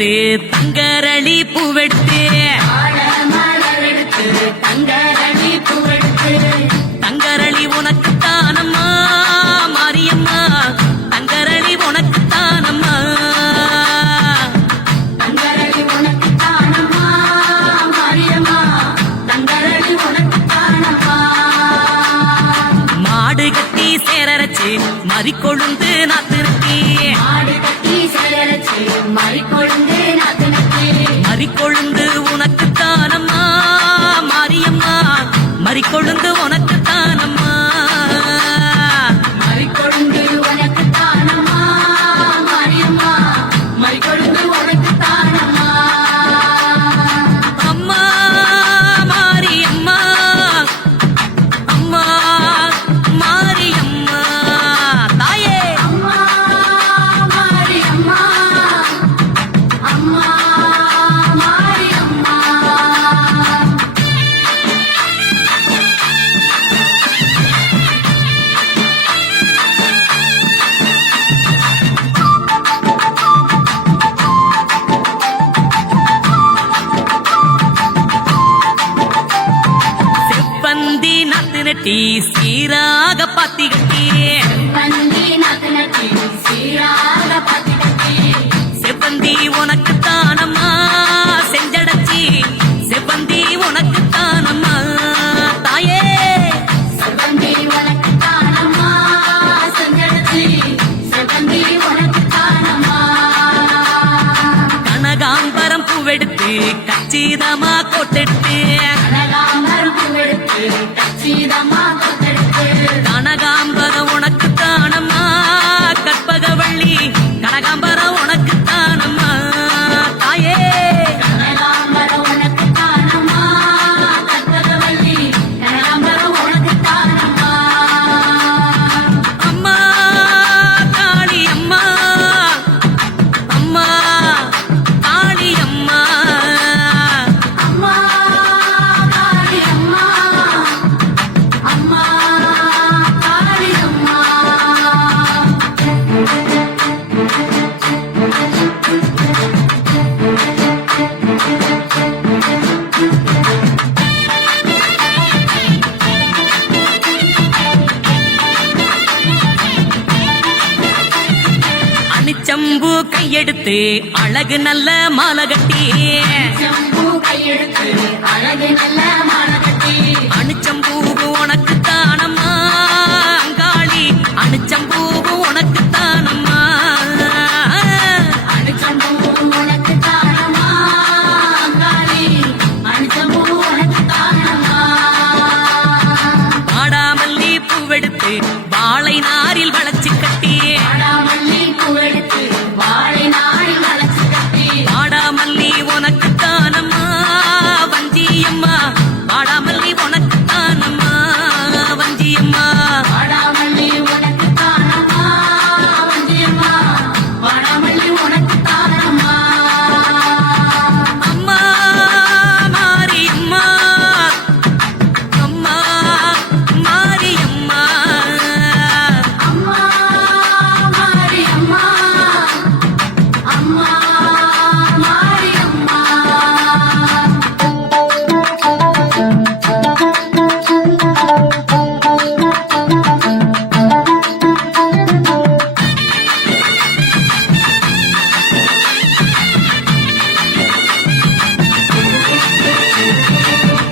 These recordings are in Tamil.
எடுத்து தங்கரளி பூவெடுத்து தங்கரளி பூவெடுத்து தங்கரளி உனக்கு தானம்மா மாரியம்மா தங்கரளி உனக்கு தானம்மா தங்கரளி உனக்கு தானம்மா மாரியம்மா தங்கரளி உனக்கு தானம்மா மாடு கட்டி சேரரச்சு மறிக்கொழுந்து நாத்திருக்கே மாடு கட்டி சேரரச்சு மறிக்கொழுந்து நாத்திருக்கே மறிக்கொழுந்து உனக்கு தானம்மா மாரியம்மா மறிக்கொழுந்து உனக்கு தானம்மா மறிக்கொழுந்து உனக்கு தானம்மா மாரியம்மா மறிக்கொழுந்து உனக்கு தானம்மா அம்மா மாரியம்மா அம்மா மாரியம்மா தாயே அம்மா மாரியம்மா அம்மா மாரியம்மா செவ்வந்தி நாத்து நட்டி சீராக பாத்தி கட்டி வந்தி நகனத்தி சீராக பாத்திகத்தி செவ்வந்தி உனக்கு தானம்மா செஞ்சடச்சி செவ்வந்தி உனக்கு தானம்மா தாயே செவந்தி உனக்கு தானம்மா செஞ்சடத்தி செவந்தி உனக்கு தானம்மா கனகாம்பரம் பூவெடுத்து கச்சிதமா கொட்டெடுத்து கனகாம்பரம் பூவெடுத்து கச்சிதமா கொத்தெடுத்து கனகாம்பரம் உனக்கு தானம்மா கற்பகவள்ளி கனகாம்பரம் உனக்கு தானம்மா தாயே கனகாம்பரம் உனக்கு தானம்மா கற்பகவல்லி கனகாம்பரம் உனக்கு தானம்மா அம்மா காளி அம்மா அம்மா காளி அம்மா அம்மா காளி அம்மா அம்மா காளி அம்மா அணிச்சம்பு கையெடுத்து அழகு நல்ல மாலை கட்டி செம்பு கையெடுத்து அழகு நல்ல மானகட்டி அணிச்சம்பூ உனக்கு தானம்மா அங்காளி அணிச்சம்பூ உனக்கு தானம்மா அனுச்சம்பு உனக்கு தானம்மா அங்காளி அனுச்சம்பு உனக்கு தானம்மா வாடாமல்லி பூவெடுத்து வாழை நாரில் வளைச்சு கட்டி வாடாமல்லி பூவெடுத்து வாழை நாளில் வளைச்சு கட்டி வாடாமல்லி உனக்கு தானம்மா வஞ்சியம்மா வாடாமல்லி உனக்கு தானம்மா வஞ்சியம்மா வாடாமல்லி உனக்கு தானம்மா வஞ்சியம்மா வாடாமல்லி உனக்கு தானம்மா அம்மா மாரியம்மா அம்மா மாரியம்மா அம்மா மாரியம்மா அம்மா மாரியம்மா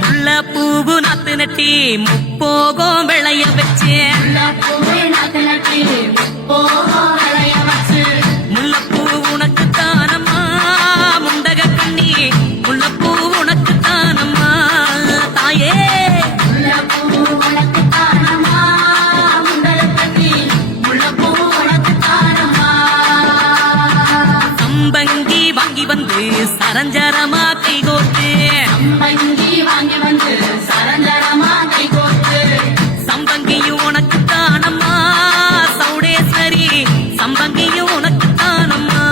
முல்ல பூவு நாத்து நட்டி முப்போகம் விளைய வச்சு பூவே நகனத்தி போகும் விளைய வச்சு முல்லப்பூ உனக்கு தானம்மா முண்டக கண்ணி முல்லப்பூ உனக்கு தானம்மா தாயே முல்லைப்பூ உனக்கு தானம்மா முண்டலக்கண்ணி முல்லைப்பூ உனக்கு தானம்மா சம்பங்கி வாங்கி வந்து சரஞ்சரமா கைகோத்து சம்பங்கி வாங்கி வந்து சரஞ்சரமா கைகோத்து சம்பங்கியும் உனக்கு தானம்மா சௌடேஸ்வரி சம்பங்கியும் உனக்கு தானம்மா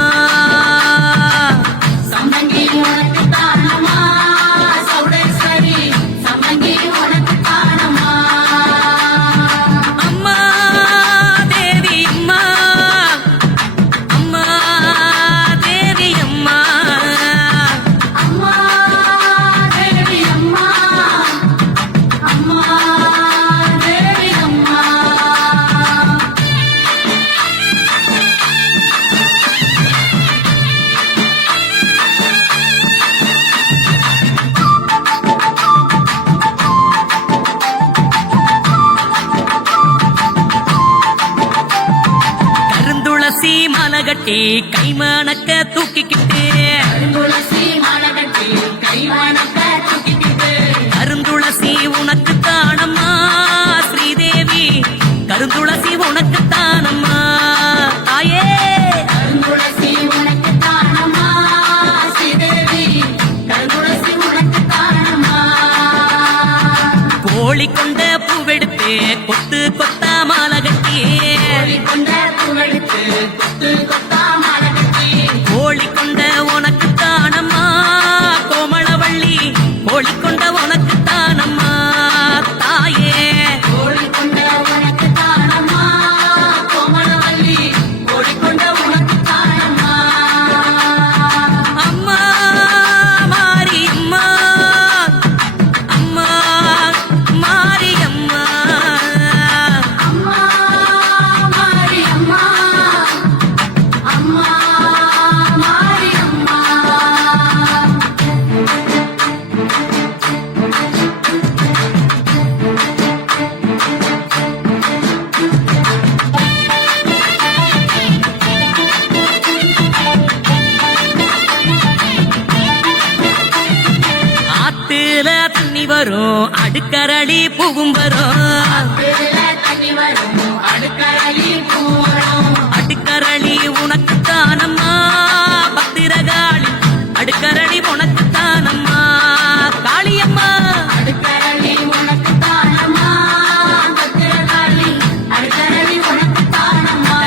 சம்பங்கி உனக்கு தானம்மா சௌடேஸ்வரி சம்பங்கி உனக்கு தானம்மா அம்மா தேவி அம்மா அம்மா தேவி அம்மா மாலை கட்டி கைமணக்க தூக்கிக்கிட்டு துளசி மாலை கட்டி கைவனக்க தூக்கிக்கிட்டு கருந்துளசி உனக்கு தானம்மா ஸ்ரீதேவி கருந்துளசி உனக்கு தானம்மா தாயே துளசி உனக்கு தானம்மா ஸ்ரீதேவி துளசி உனக்கு தானம்மா கோழி கொண்ட பூவெடுத்து கொத்து கொத்தா மாலை கட்டி கொண்ட பூவெடுத்து கொத்து கொத்தா மாலை கட்டி கோழி கொண்ட உனக்கு தானம்மா கோமளவள்ளி கோழி கொண்ட உனக்கு தானம்மா தாயே கோழி கொண்ட உனக்கு தானம்மா கோமளவள்ளி கோழி கொண்ட உனக்கு தானம்மா அம்மா மாரியம்மா அம்மா மாரியம்மா அம்மா மாரியம்மா அம்மா மாரியம்மா ஆத்துல தண்ணி வரும் அடுக்கரளி பூவும் வரும் இதுல தண்ணி வரும் அடுக்கரளி பூரம் அடுக்கரளி உனக்கு தானம்மா பத்திரகாளி அடுக்கரளி உனக்கு தானம்மா காளியம்மா அடுக்கரளி உனக்கு தானம்மா பத்திரகாளி அடுக்கரளி உனக்கு தானம்மா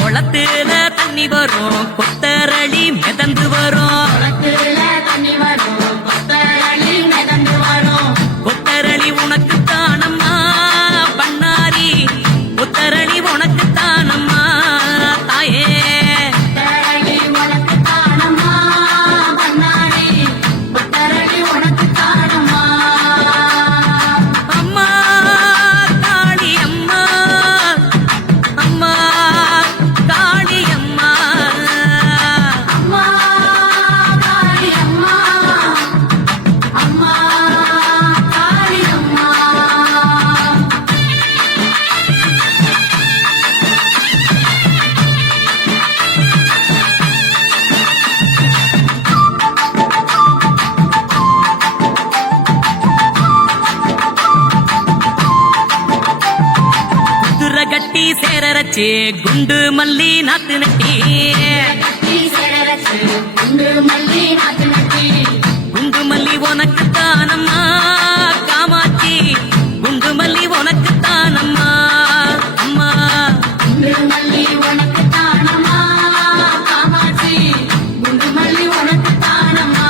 குளத்துல தண்ணி வரும் கொத்தரளி மிதந்து வரும் குளத்துல தண்ணி வரும் கொத்தரளி மிதந்து வரும் கொத்தரளி உனக்கு தானம்மா பண்ணாரி கொத்தரளி உனக்கு தானம்மா தாயே கொத்தரளி உனக்கு தானம்மா பண்ணாரி கொத்தரளி உனக்கு தானம்மா அம்மா காளி அம்மா அம்மா காளி அம்மா அம்மா காளி அம்மா அம்மா காளி அம்மா குதிரை கட்டி சேரரச்சு குண்டு மல்லி நாத்து நட்டி கட்டி சேரச்சு குண்டு மல்லி நாத்து நட்டி குண்டு மல்லி உனக்கு தானம்மா காமாட்சி குண்டு மல்லி உனக்கு தானம்மா அம்மா குண்டு மல்லி உனக்கு தானம்மா காமாட்சி குண்டு மல்லி உனக்கு தானம்மா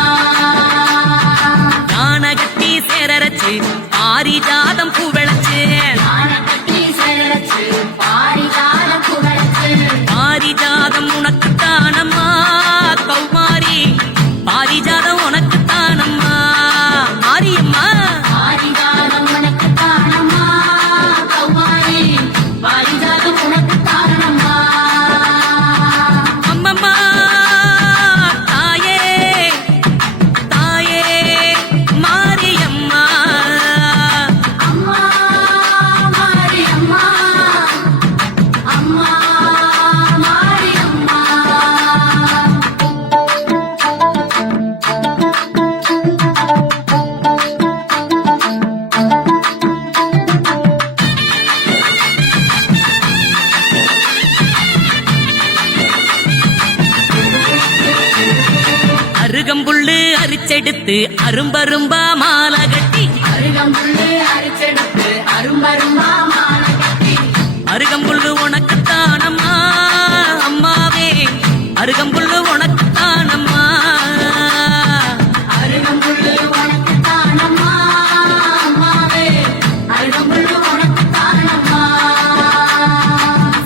யானை கட்டி சேரரச்சு பாரிஜாதம் பூ விளைச்சு ஆன கட்டி சேரச்சு பாரிஜாத புகழச்சு பாரிஜாதம் உனக்கு தானம்மா கௌமாரி பாரிஜாதம் உனக்கு தானம்மா மாரியம்மா பாரிஜாதம் உனக்கு தானம்மா கௌமாரி பாரிஜாதம் உனக்கு தானம்மா அம்மம்மா தாயே தாயே மாரியம்மா அம்மா மாரியம்மா அம்மா மாரியம்மா அருகம்புல்லு அரிச்செடுத்து அரும்பரும்பா மாலை கட்டி அருகம்புல்லு அரிச்செடுத்து அரும்பரும்பா மாலை கட்டி அருகம்புல்லு உனக்கு தானம்மா அம்மாவே அருகம்புல்லு உனக்கு தானம்மா அருகம்புல்லு உனக்கு தானம்மா அம்மாவே அருகம்புல்லு உனக்கு தானம்மா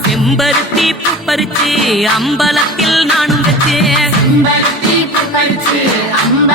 செம்பருத்தி பூ பறிச்சு அம்பலத்தில் நானும் வச்சேன் செம்பருத்தி பூ பறிச்சு அம்மா